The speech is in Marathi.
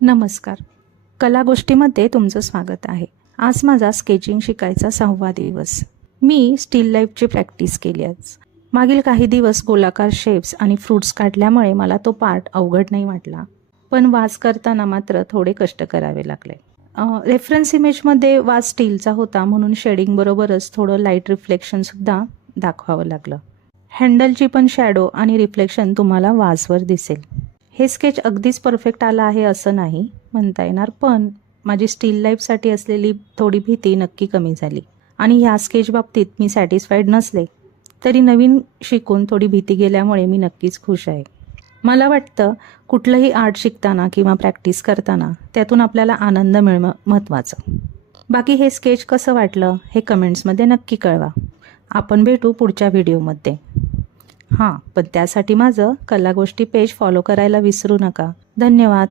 नमस्कार. कलागोष्टीमध्ये तुमचं स्वागत आहे. आज माझा स्केचिंग शिकायचा 6वा दिवस. मी स्टील लाईफची प्रॅक्टिस केली आज. मागील काही दिवस गोलाकार शेप्स आणि फ्रूट्स काढल्यामुळे मला तो पार्ट अवघड नाही वाटला, पण वाज करताना मात्र थोडे कष्ट करावे लागले. रेफरन्स इमेजमध्ये वाज स्टीलचा होता, म्हणून शेडिंग बरोबरच थोडं लाईट रिफ्लेक्शनसुद्धा दाखवावं लागलं. हँडलची पण शॅडो आणि रिफ्लेक्शन तुम्हाला वाजवर दिसेल. हे स्केच अगदीच परफेक्ट आलं आहे असं नाही म्हणता येणार, पण माझी स्टील लाईफसाठी असलेली थोडी भीती नक्की कमी झाली. आणि ह्या स्केच बाबतीत मी सॅटिस्फाईड नसले तरी नवीन शिकून थोडी भीती गेल्यामुळे मी नक्कीच खुश आहे. मला वाटतं कुठलंही आर्ट शिकताना किंवा प्रॅक्टिस करताना त्यातून आपल्याला आनंद मिळणं महत्त्वाचं. बाकी हे स्केच कसं वाटलं हे कमेंट्समध्ये नक्की कळवा. आपण भेटू पुढच्या व्हिडिओमध्ये. हां, पण त्यासाठी माझं कलागोष्टी पेज फॉलो करायला विसरू नका. धन्यवाद.